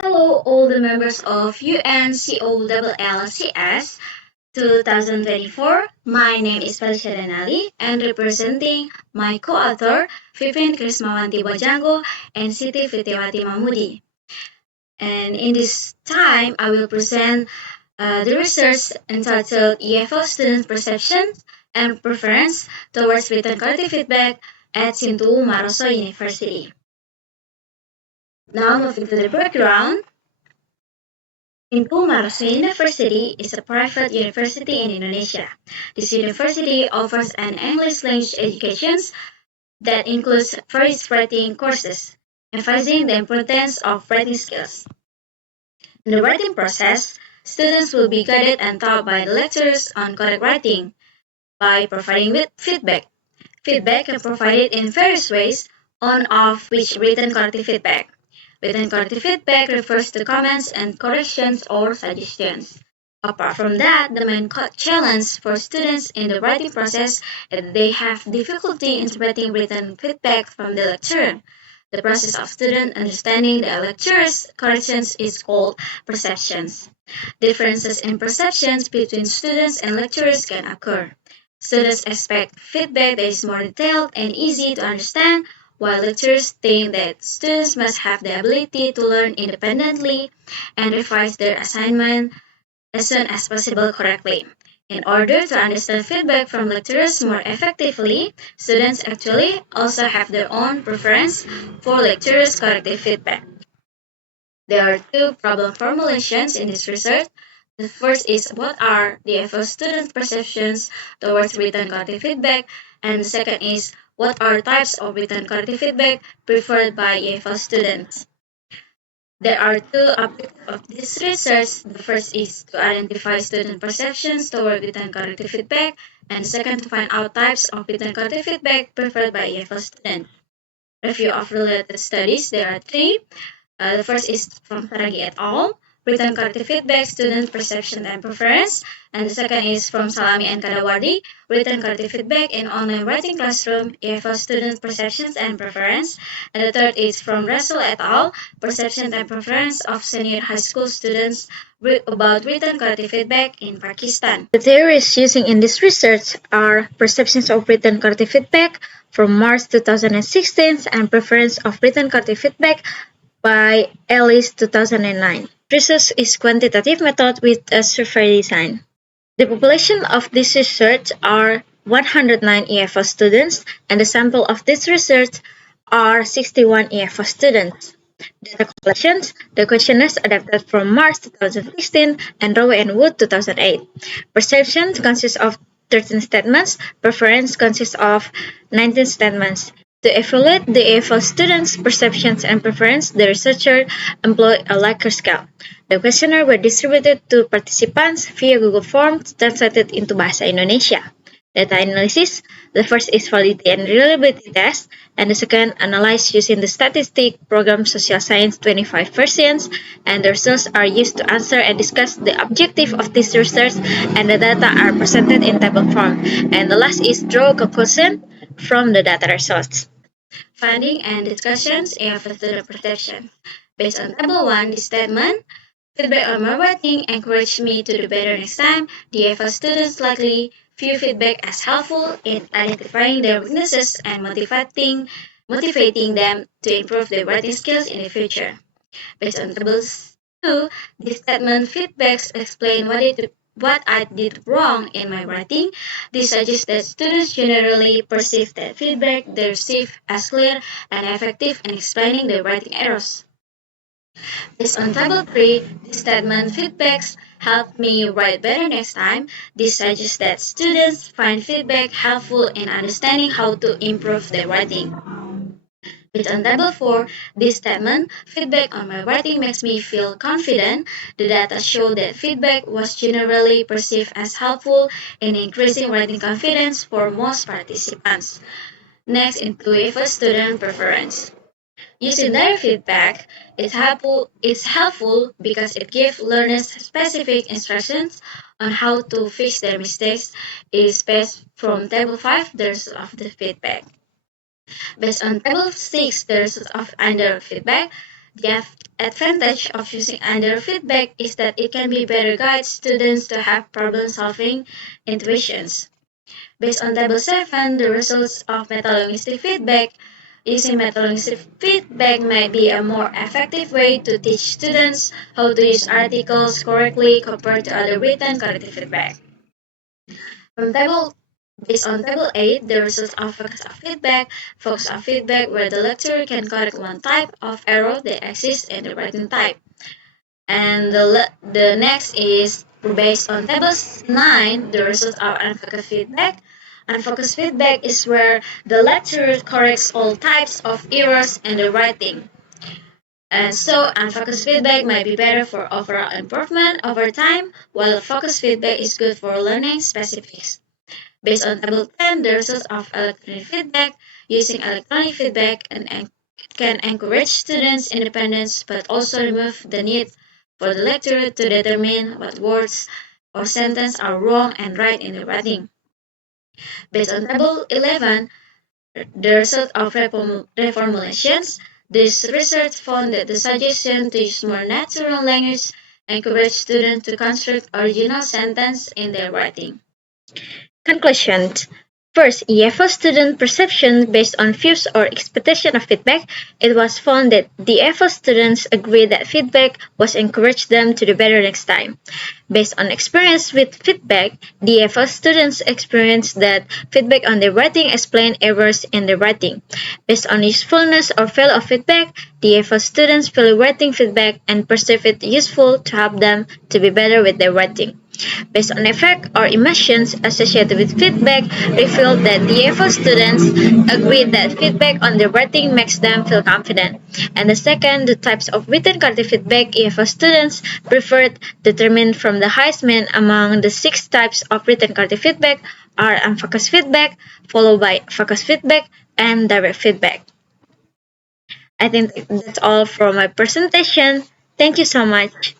Hello, all the members of UNCOLLCS 2024. My name is Fellisia Danali and representing my co-author Vivin Krismawanti Modjanggo and Sitti Fitriawati Mamudi. And in this time, I will present the research entitled EFO Student Perception and Preference Towards Written Quality Feedback at Sintu Maroso University. Now moving to the background. Uncollcs University is a private university in Indonesia. This university offers an English language education that includes various writing courses, emphasizing the importance of writing skills. In the writing process, students will be guided and taught by the lecturers on correct writing by providing with feedback. Feedback can be provided in various ways, on off which written corrective feedback. Written corrective feedback refers to comments and corrections or suggestions. Apart from that, the main challenge for students in the writing process is that they have difficulty interpreting written feedback from the lecturer. The process of student understanding the lecturer's corrections is called perceptions. Differences in perceptions between students and lecturers can occur. Students expect feedback that is more detailed and easy to understand, while lecturers think that students must have the ability to learn independently and revise their assignment as soon as possible correctly. In order to understand feedback from lecturers more effectively, students actually also have their own preference for lecturers' corrective feedback. There are two problem formulations in this research. The first is what are the FO student perceptions towards written corrective feedback, and the second is what are types of written corrective feedback preferred by EFO students. There are two objectives of this research. The first is to identify student perceptions toward written corrective feedback, and the second to find out types of written corrective feedback preferred by EFO students. Review of related studies. There are three. The first is from Saragi et al., written corrective feedback, student perception and preference. And the second is from Salami and Kadawardi, written corrective feedback in online writing classroom, EFL student perceptions and preference. And the third is from Russell et al., perception and preference of senior high school students about written corrective feedback in Pakistan. The theories using in this research are perceptions of written corrective feedback from March 2016 and preference of written corrective feedback by Ellis 2009. Research is quantitative method with a survey design. The population of this research are 109 EFO students, and the sample of this research are 61 EFO students. Data collections, the questionnaires adapted from March 2016 and Rowe and Wood 2008. Perception consists of 13 statements, preference consists of 19 statements. To evaluate the EFL students' perceptions and preference, the researcher employed a Likert scale. The questionnaire were distributed to participants via Google Forms translated into Bahasa Indonesia. Data analysis, the first is validity and reliability test, and the second analyzed using the statistic program Social Science 25 versions, and the results are used to answer and discuss the objective of this research, and the data are presented in table form. And the last is draw conclusion from the data results. Finding and discussions in student perception. Based on table 1, the statement, feedback on my writing encouraged me to do better next time. The EFL students likely view feedback as helpful in identifying their weaknesses and motivating them to improve their writing skills in the future. Based on table 2, the statement feedbacks explain what I did wrong in my writing. This suggests that students generally perceive that feedback they receive as clear and effective in explaining their writing errors. Based on table 3, the statement feedbacks help me write better next time. This suggests that students find feedback helpful in understanding how to improve their writing. Based on table 4, this statement, feedback on my writing makes me feel confident. The data show that feedback was generally perceived as helpful in increasing writing confidence for most participants. Next, into student preference. Using direct feedback is helpful because it gives learners specific instructions on how to fix their mistakes. It is based from table 5, the result of the feedback. Based on table 6, the result of indirect feedback, The advantage of using under feedback is that it can be better guide students to have problem-solving intuitions. Based on Table 7, the results of metalinguistic feedback. Using metalinguistic feedback might be a more effective way to teach students how to use articles correctly compared to other written corrective feedback. From table Based on Table 8, the results of focus on feedback where the lecturer can correct one type of error that exists in the writing type. And the next is based on Table 9, the results of unfocused feedback. Unfocused feedback is where the lecturer corrects all types of errors in the writing. And so, unfocused feedback might be better for overall improvement over time, while focused feedback is good for learning specifics. Based on Table 10, the results of electronic feedback. Using electronic feedback can encourage students' independence but also remove the need for the lecturer to determine what words or sentences are wrong and right in the writing. Based on Table 11, the result of reformulations, this research found that the suggestion to use more natural language encouraged students to construct original sentences in their writing. Conclusion. First, EFO student perception based on views or expectation of feedback. It was found that the EFO students agreed that feedback was encouraged them to do better next time. Based on experience with feedback, the EFO students experienced that feedback on their writing explained errors in their writing. Based on usefulness or failure of feedback, the EFO students value writing feedback and perceive it useful to help them to be better with their writing. Based on effect or emotions associated with feedback, revealed that the EFO students agreed that feedback on their writing makes them feel confident. And the second, the types of written corrective feedback EFO students preferred determined from the highest mean among the 6 types of written corrective feedback are unfocused feedback, followed by focused feedback, and direct feedback. I think that's all for my presentation. Thank you so much.